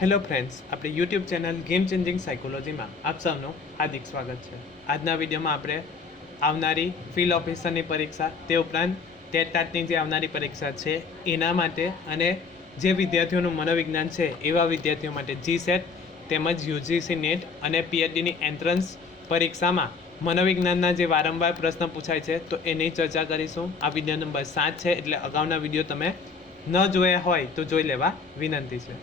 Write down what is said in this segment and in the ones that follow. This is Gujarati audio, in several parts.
હેલો ફ્રેન્ડ્સ, આપણી યુટ્યુબ ચેનલ ગેમ ચેન્જિંગ સાયકોલોજીમાં આપ સૌનું હાર્દિક સ્વાગત છે. આજના વિડીયોમાં આપણે આવનારી ફિલ્ડ ઓફિસરની પરીક્ષા તે ઉપરાંત ટેટની જે આવનારી પરીક્ષા છે એના માટે અને જે વિદ્યાર્થીઓનું મનોવિજ્ઞાન છે એવા વિદ્યાર્થીઓ માટે GSET તેમજ UGC નેટ અને PhDની એન્ટ્રન્સ પરીક્ષામાં મનોવિજ્ઞાનના જે વારંવાર પ્રશ્ન પૂછાય છે તો એની ચર્ચા કરીશું. આ વિડીયો નંબર 7 છે, એટલે અગાઉના વિડીયો તમે ન જોયા હોય તો જોઈ લેવા વિનંતી છે.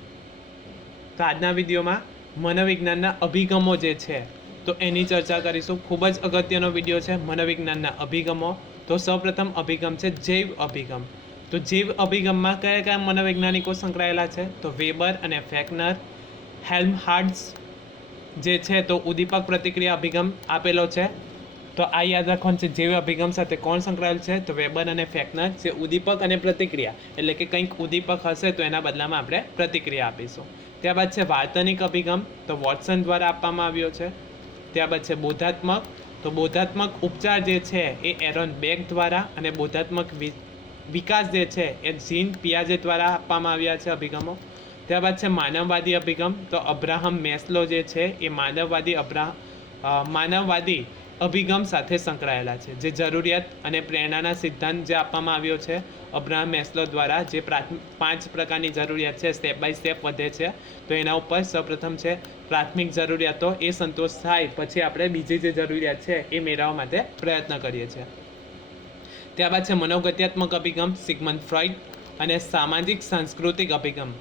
તો આજના વિડીયોમાં મનોવિજ્ઞાનના અભિગમો જે છે તો એની ચર્ચા કરીશું. ખૂબ જ અગત્યનો વિડીયો છે મનોવિજ્ઞાનના અભિગમો. તો સૌપ્રથમ અભિગમ છે જૈવ અભિગમ. તો જૈવ અભિગમમાં કયા કયા મનોવૈજ્ઞાનિકો સંકળાયેલા છે? તો વેબર અને ફેકનર. હેલ્મહાલ્ટ્ઝ જે છે તો ઉદ્દીપક પ્રતિક્રિયા અભિગમ આપેલો છે. તો આ યાદ રાખવાનું છે, જૈવ અભિગમ સાથે કોણ સંકળાયેલ છે? તો વેબર અને ફેકનર. જે ઉદ્દીપક અને પ્રતિક્રિયા એટલે કે કંઈક ઉદ્દીપક હશે તો એના બદલામાં આપણે પ્રતિક્રિયા આપીશું. ત્યારબાદ છે વાર્તનિક અભિગમ, તો વોટસન દ્વારા આપવામાં આવ્યો છે. ત્યારબાદ છે બોધાત્મક. તો બોધાત્મક ઉપચાર જે છે એ એરોન બેક દ્વારા અને બોધાત્મક વિકાસ જે છે એ જીન પિયાજે દ્વારા આપવામાં આવ્યા છે અભિગમો. ત્યારબાદ છે માનવવાદી અભિગમ. તો અબ્રાહમ મેસ્લો જે છે એ માનવવાદી અભિગમ સાથે સંકળાયેલા છે. જે જરૂરિયાત અને પ્રેરણાના સિદ્ધાંત જે આપવામાં આવ્યો છે અબ્રાહમ મેસ્લો દ્વારા, જે 5 પ્રકારની જરૂરિયાત છે સ્ટેપ બાય સ્ટેપ વધે છે. તો એના ઉપર સૌપ્રથમ છે પ્રાથમિક જરૂરિયાતો, એ સંતોષ થાય પછી આપણે બીજી જે જરૂરિયાત છે એ મેળવવા માટે પ્રયત્ન કરીએ છીએ. ત્યારબાદ છે મનોગત્યાત્મક અભિગમ સિગમન્ડ ફ્રોઈડ અને સામાજિક સાંસ્કૃતિક અભિગમ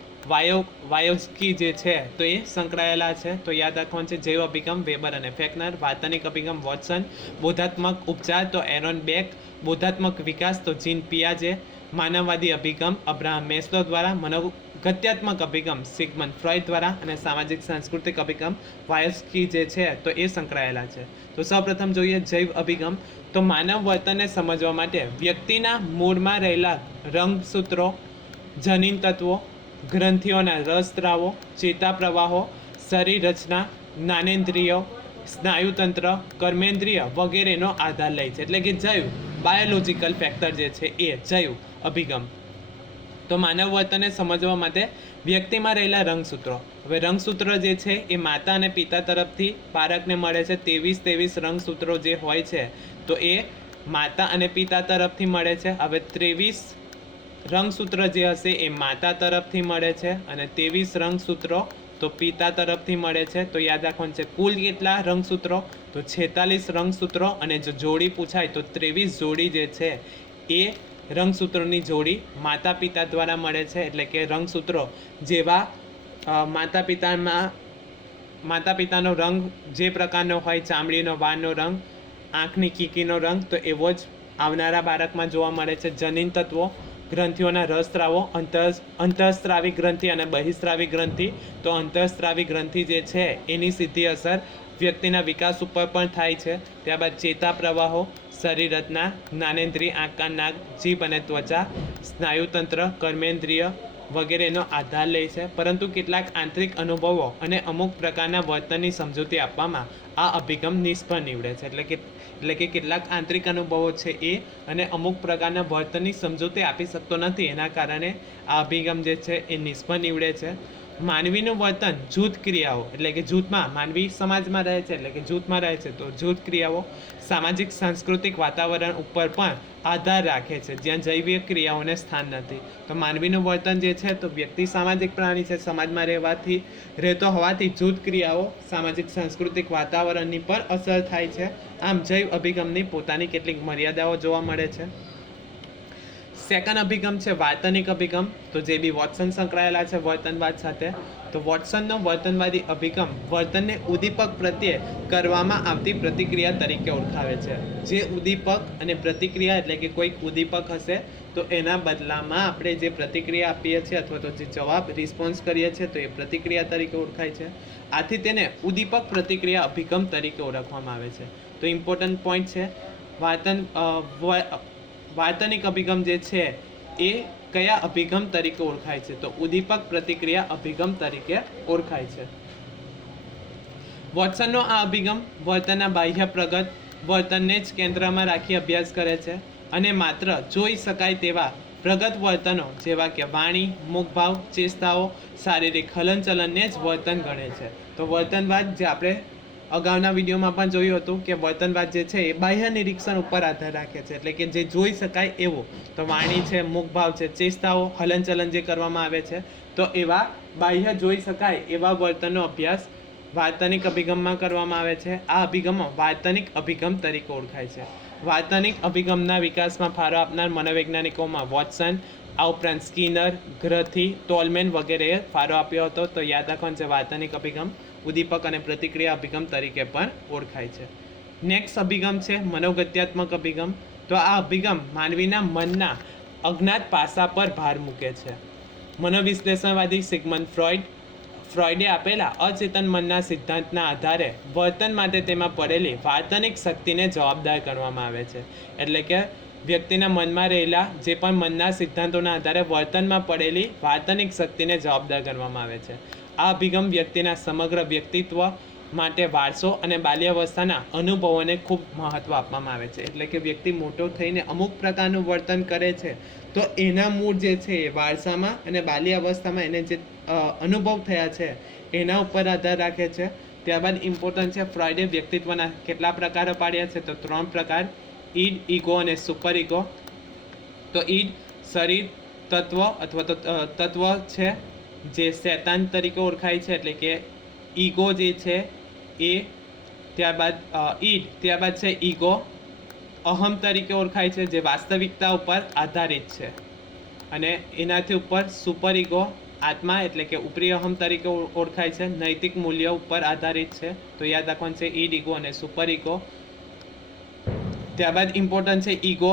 વાયોસ્કી જે છે તો એ સંકળાયેલા છે. તો યાદ રાખવાનું છે જૈવ અભિગમ વેબર અને ફેકનર, વાર્તનિક અભિગમ વોટસન, બોધાત્મક ઉપચાર તો એરોન બેક, બોધાત્મક વિકાસ તો જીન પિયાજે, માનવવાદી અભિગમ અબ્રાહમ મેસ્લો દ્વારા, મનોગત્યાત્મક અભિગમ સિગમન્ડ ફ્રોઈડ દ્વારા અને સામાજિક સાંસ્કૃતિક અભિગમ વાયોસ્કી જે છે તો એ સંકળાયેલા છે. તો સૌપ્રથમ જોઈએ જૈવ અભિગમ. તો માનવ વર્તનને સમજવા માટે વ્યક્તિના મૂળમાં રહેલા રંગસૂત્રો, જનીન તત્વો, ગ્રંથિઓના રસસ્રાવો, ચેતા પ્રવાહો, શરીર રચના, જ્ઞાનેન્દ્રિયો, સ્નાયુતંત્ર, કર્મેન્દ્રિય વગેરેનો આધાર લે છે. એટલે કે જૈવ બાયોલોજિકલ ફેક્ટર જે છે એ જૈવ અભિગમ. તો માનવ વર્તનને સમજવા માટે વ્યક્તિમાં રહેલા રંગસૂત્રો. હવે રંગસૂત્ર જે છે એ માતા અને પિતા તરફથી બાળકને મળે છે. 23 રંગસૂત્રો જે હોય છે તો એ માતા અને પિતા તરફથી મળે છે. હવે 23 રંગસૂત્ર જે હશે એ માતા તરફથી મળે છે અને 23 રંગસૂત્રો તો પિતા તરફથી મળે છે. તો યાદ રાખવાનું છે કુલ કેટલા રંગસૂત્રો? તો 46 રંગસૂત્રો. અને જો જોડી પૂછાય તો 23 જોડી જે છે એ રંગસૂત્રોની જોડી માતા પિતા દ્વારા મળે છે. એટલે કે રંગસૂત્રો જેવા માતા પિતાનો રંગ જે પ્રકારનો હોય, ચામડીનો વાળનો રંગ, આંખની કીકીનો રંગ, તો એવો જ આવનારા બાળકમાં જોવા મળે છે. જનીન તત્વો, ગ્રંથિઓના રસસ્રાવો, અંતઃસ્રાવી ગ્રંથિ અને બહિસ્રાવી ગ્રંથિ. તો અંતઃસ્રાવી ગ્રંથિ જે છે એની સીધી અસર વ્યક્તિના વિકાસ ઉપર પણ થાય છે. ત્યારબાદ ચેતા પ્રવાહો, શરીર રચના, જ્ઞાનેન્દ્રિય, આંખ કાન નાક જીભ અને ત્વચા, સ્નાયુતંત્ર, કર્મેન્દ્રિય વગેરેનો આધાર લે છે. પરંતુ કેટલાક આંતરિક અનુભવો અને અમુક પ્રકારના વર્તનની સમજૂતી આપવામાં આ અભિગમ નિષ્ફળ નીવડે છે. એટલે કે કેટલાક આંતરિક અનુભવો છે એ અને અમુક પ્રકારના વર્તનની સમજૂતી આપી શકતો નથી. એના કારણે આ અભિગમ જે છે એ નિષ્ફળ નીવડે છે. માનવીનું વર્તન જૂથ ક્રિયાઓ એટલે કે જૂથમાં, માનવી સમાજમાં રહે છે એટલે કે જૂથમાં રહે છે તો જૂથ ક્રિયાઓ, સામાજિક સાંસ્કૃતિક વાતાવરણ ઉપર પણ આધાર રાખે છે, જ્યાં જૈવિક ક્રિયાઓને સ્થાન નથી. તો માનવીનું વર્તન જે છે તો વ્યક્તિ સામાજિક પ્રાણી છે, સમાજમાં રહેતો હોવાથી જૂથ ક્રિયાઓ સામાજિક સાંસ્કૃતિક વાતાવરણની પર અસર થાય છે. આમ જૈવ અભિગમની પોતાની કેટલીક મર્યાદાઓ જોવા મળે છે. સેકન્ડ અભિગમ છે વાર્તનિક અભિગમ. તો જે બી વોટસન સંકળાયેલા છે વર્તનવાદ સાથે. તો વોટસનનો વર્તનવાદી અભિગમ વર્તનને ઉદ્દીપક પ્રત્યે કરવામાં આવતી પ્રતિક્રિયા તરીકે ઓળખાવે છે. જે ઉદ્દીપક અને પ્રતિક્રિયા એટલે કે કોઈક ઉદ્દીપક હશે તો એના બદલામાં આપણે જે પ્રતિક્રિયા આપીએ છીએ અથવા તો જે જવાબ રિસ્પોન્સ કરીએ છીએ તો એ પ્રતિક્રિયા તરીકે ઓળખાય છે. આથી તેને ઉદ્દીપક પ્રતિક્રિયા અભિગમ તરીકે ઓળખવામાં આવે છે. તો ઇમ્પોર્ટન્ટ પોઈન્ટ છે, વાર્તનિક અભિગમ જે છે એ કયા અભિગમ તરીકે ઓળખાય છે? તો ઉદ્દીપક પ્રતિક્રિયા અભિગમ તરીકે ઓળખાય છે. વોટસનનો આ અભિગમ વર્તનના બાહ્ય પ્રગટ વર્તનને જ કેન્દ્રમાં રાખી અભ્યાસ કરે છે અને માત્ર જોઈ શકાય તેવા પ્રગત વર્તનો જેવા કે વાણી, મુખભાવ, ચેષ્ટાઓ, શારીરિક હલનચલનને જ વર્તન ગણે છે. તો વર્તનવાદ જે આપણે અગાઉના વિડીયોમાં પણ જોયું હતું કે વર્તનવાદ જે છે એ બાહ્ય નિરીક્ષણ ઉપર આધાર રાખે છે, એટલે કે જે જોઈ શકાય એવું. તો વાણી છે, મુખભાવ છે, ચેષ્ટાઓ, હલનચલન જે કરવામાં આવે છે, તો એવા બાહ્ય જોઈ શકાય એવા વર્તનનો અભ્યાસ વાર્તનિક અભિગમમાં કરવામાં આવે છે. આ અભિગમો વાર્તનિક અભિગમ તરીકે ઓળખાય છે. વાર્તનિક અભિગમના વિકાસમાં ફાળો આપનાર મનોવૈજ્ઞાનિકોમાં વોટસન, આ ઉપરાંત સ્કિનર, ગ્રથી, ટોલમેન વગેરેએ ફાળો આપ્યો હતો. તો યાદ રાખવાનું છે વાર્તનિક અભિગમ ઉદ્દીપક અને પ્રતિક્રિયા અભિગમ તરીકે પણ ઓળખાય છે. નેક્સ્ટ અભિગમ છે મનોગત્યાત્મક અભિગમ. તો આ અભિગમ માનવીના મનના અજ્ઞાત પાસા પર ભાર મૂકે છે. મનોવિશ્લેષણવાદી સિગમન્ડ ફ્રોઈડે આપેલા અચેતન મનના સિદ્ધાંતના આધારે વર્તન માટે તેમાં પડેલી વાર્તનિક શક્તિને જવાબદાર ગણવામાં આવે છે. એટલે કે વ્યક્તિના મનમાં રહેલા જે પણ મનના સિદ્ધાંતોના આધારે વર્તનમાં પડેલી વાર્તનિક શક્તિને જવાબદાર ગણવામાં આવે છે. આ અભિગમ વ્યક્તિના સમગ્ર વ્યક્તિત્વ માટે વારસો અને બાલ્યાવસ્થાના અનુભવોને ખૂબ મહત્ત્વ આપવામાં આવે છે. એટલે કે વ્યક્તિ મોટો થઈને અમુક પ્રકારનું વર્તન કરે છે, તો એના મૂળ જે છે એ વારસામાં અને બાલ્યાવસ્થામાં એને જે અનુભવ થયા છે એના ઉપર આધાર રાખે છે. ત્યારબાદ ઇમ્પોર્ટન્ટ છે ફ્રોઈડે વ્યક્તિત્વના કેટલા પ્રકારો પાડ્યા છે? તો 3 પ્રકાર: ઈડ, ઈગો અને સુપર ઈગો. તો ઈડ શરીર તત્વ અથવા તો તત્વ છે જે શૈતાન તરીકે ઓળખાય છે, એટલે કે ઈગો જે છે એ, ત્યારબાદ ત્યારબાદ છે ઈગો અહમ તરીકે ઓળખાય છે જે વાસ્તવિકતા ઉપર આધારિત છે, અને એનાથી ઉપર સુપર ઈગો આત્મા એટલે કે ઉપરી અહમ તરીકે ઓળખાય છે, નૈતિક મૂલ્યો ઉપર આધારિત છે. તો યાદ રાખવાનું છે ઈડ, ઈગો અને સુપર ઈગો. ત્યારબાદ ઇમ્પોર્ટન્ટ છે ઈગો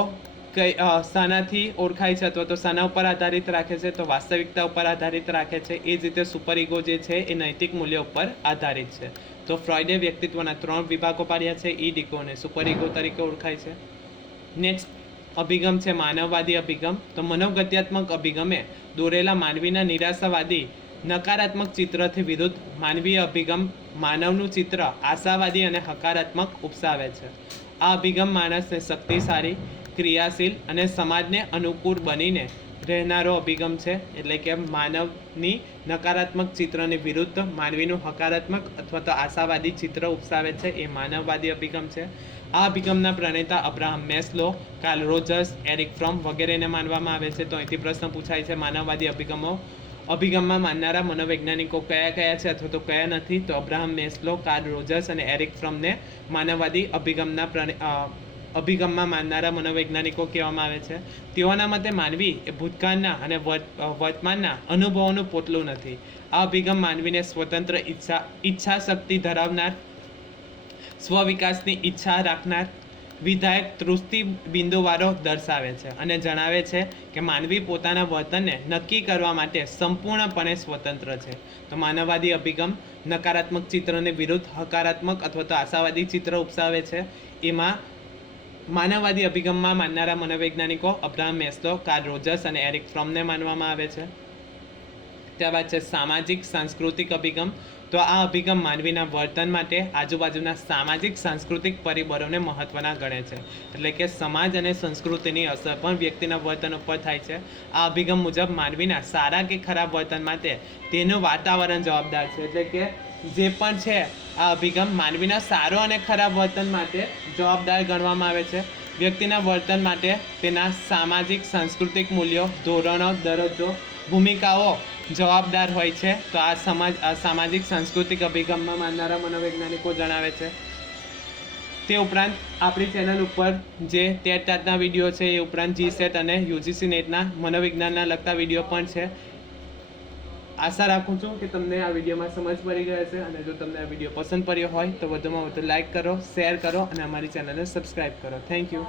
શાનાથી ઓળખાય છે અથવા તો શાના ઉપર આધારિત રાખે છે? તો વાસ્તવિકતા ઉપર આધારિત રાખે છે. એ જ રીતે સુપર ઈગો જે છે એ નૈતિક મૂલ્યો ઉપર આધારિત છે. તો ફ્રોઈડે વ્યક્તિત્વના 3 વિભાગો પાડ્યા છે, ઈડ, ઈગો અને સુપર ઈગો તરીકે ઓળખાય છે. નેક્સ્ટ અભિગમ છે માનવવાદી અભિગમ. તો મનોગત્યાત્મક અભિગમે દોરેલા માનવીના નિરાશાવાદી નકારાત્મક ચિત્રથી વિરુદ્ધ માનવીય અભિગમ માનવનું ચિત્ર આશાવાદી અને હકારાત્મક ઉપસાવે છે. આ અભિગમ માણસને શક્તિશાળી, ક્રિયાશીલ અને સમાજને અનુકૂળ બનીને રહેનારો અભિગમ છે. એટલે કે માનવની નકારાત્મક ચિત્રની વિરુદ્ધ માનવીનું હકારાત્મક અથવા તો આશાવાદી ચિત્ર ઉપસાવે છે, એ માનવવાદી અભિગમ છે. આ અભિગમના પ્રણેતા Abraham Maslow, Carl Rogers, Erich Fromm વગેરેને માનવામાં આવે છે. તો અહીંથી પ્રશ્ન પૂછાય છે માનવવાદી અભિગમમાં માનનારા મનોવૈજ્ઞાનિકો કયા કયા છે અથવા તો કયા નથી? તો અબ્રાહમ મેસ્લો, કાર્લ રોજર્સ અને એરિક ફ્રોમને માનવવાદી અભિગમમાં માનનારા મનોવૈજ્ઞાનિકો કહેવામાં આવે છે. તેઓના મતે માનવી એ ભૂતકાળના અને વર્તમાનના અનુભવોનું પોટલું નથી. આ અભિગમ માનવીને સ્વતંત્ર ઈચ્છા શક્તિ ધરાવનાર, સ્વવિકાસની ઈચ્છા રાખનાર, વિધાયક દૃષ્ટિ બિંદુવાળો દર્શાવે છે અને જણાવે છે કે માનવી પોતાના વર્તનને નક્કી કરવા માટે સંપૂર્ણપણે સ્વતંત્ર છે. તો માનવવાદી અભિગમ નકારાત્મક ચિત્રની વિરુદ્ધ હકારાત્મક અથવા તો આશાવાદી ચિત્ર ઉપસાવે છે. એમાં માનવવાદી અભિગમમાં માનનારા મનોવૈજ્ઞાનિકો અબ્રાહમ મેસ્લો, કાર્લ રોજર્સ અને એરિક ફ્રોમને માનવામાં આવે છે. ત્યારબાદ છે સામાજિક સાંસ્કૃતિક અભિગમ. તો આ અભિગમ માનવીના વર્તન માટે આજુબાજુના સામાજિક સાંસ્કૃતિક પરિબળોને મહત્વના ગણે છે. એટલે કે સમાજ અને સંસ્કૃતિની અસર પણ વ્યક્તિના વર્તન ઉપર થાય છે. આ અભિગમ મુજબ માનવીના સારા કે ખરાબ વર્તન માટે તેનું વાતાવરણ જવાબદાર છે. એટલે કે જે પણ છે આ અભિગમ માનવીના સારો અને ખરાબ વર્તન માટે જવાબદાર ગણવામાં આવે છે. વ્યક્તિના વર્તન માટે તેના સામાજિક સાંસ્કૃતિક મૂલ્યો, ધોરણો, દરજ્જો, ભૂમિકાઓ જવાબદાર હોય છે. તો આ સામાજિક સાંસ્કૃતિક અભિગમમાં માનનારા મનોવૈજ્ઞાનિકો જણાવે છે. તે ઉપરાંત આપણી ચેનલ ઉપર જે ટેટના વિડીયો છે, એ ઉપરાંત જીસેટ અને યુજીસી નેટના મનોવિજ્ઞાનના લગતા વિડીયો પણ છે. આશા રાખું છું કે તમને આ વિડીયોમાં સમજ પડી ગઈ હશે, અને જો તમને આ વિડીયો પસંદ પડ્યો હોય તો વધુમાં વધુ લાઇક કરો, શેર કરો અને અમારી ચેનલને સબસ્ક્રાઈબ કરો. Thank you.